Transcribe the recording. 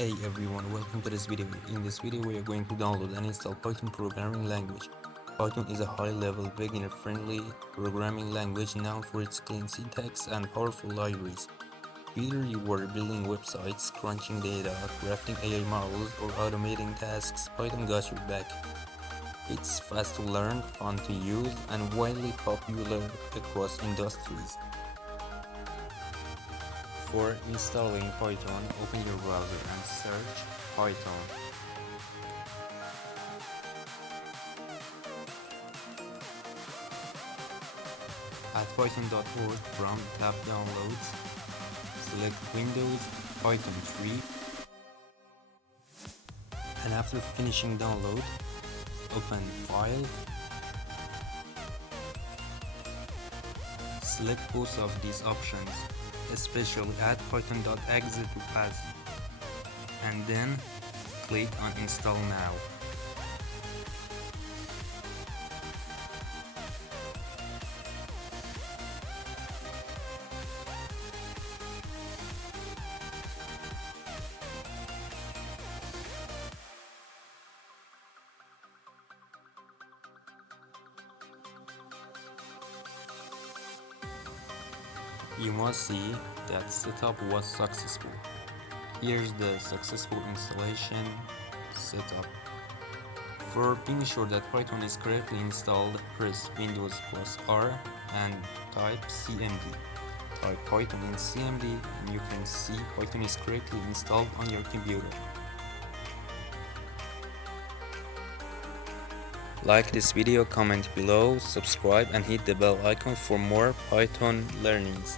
Hey everyone, welcome to this video. In this video we are going to download and install Python programming language. Python is a high-level, beginner-friendly programming language known for its clean syntax and powerful libraries. Whether you are building websites, crunching data, crafting AI models, or automating tasks, Python got your back. It's fast to learn, fun to use, and widely popular across industries. For installing Python, open your browser and search Python. At python.org from tab Downloads, select Windows Python 3, and after finishing download, open File, select both of these options, especially add python.exe to path, and then click on Install Now. You must see that setup was successful. Here's the successful installation setup. For being sure that Python is correctly installed, press Windows plus R and type cmd. Type Python in cmd and you can see Python is correctly installed on your computer. Like this video, comment below, subscribe and hit the bell icon for more Python learnings.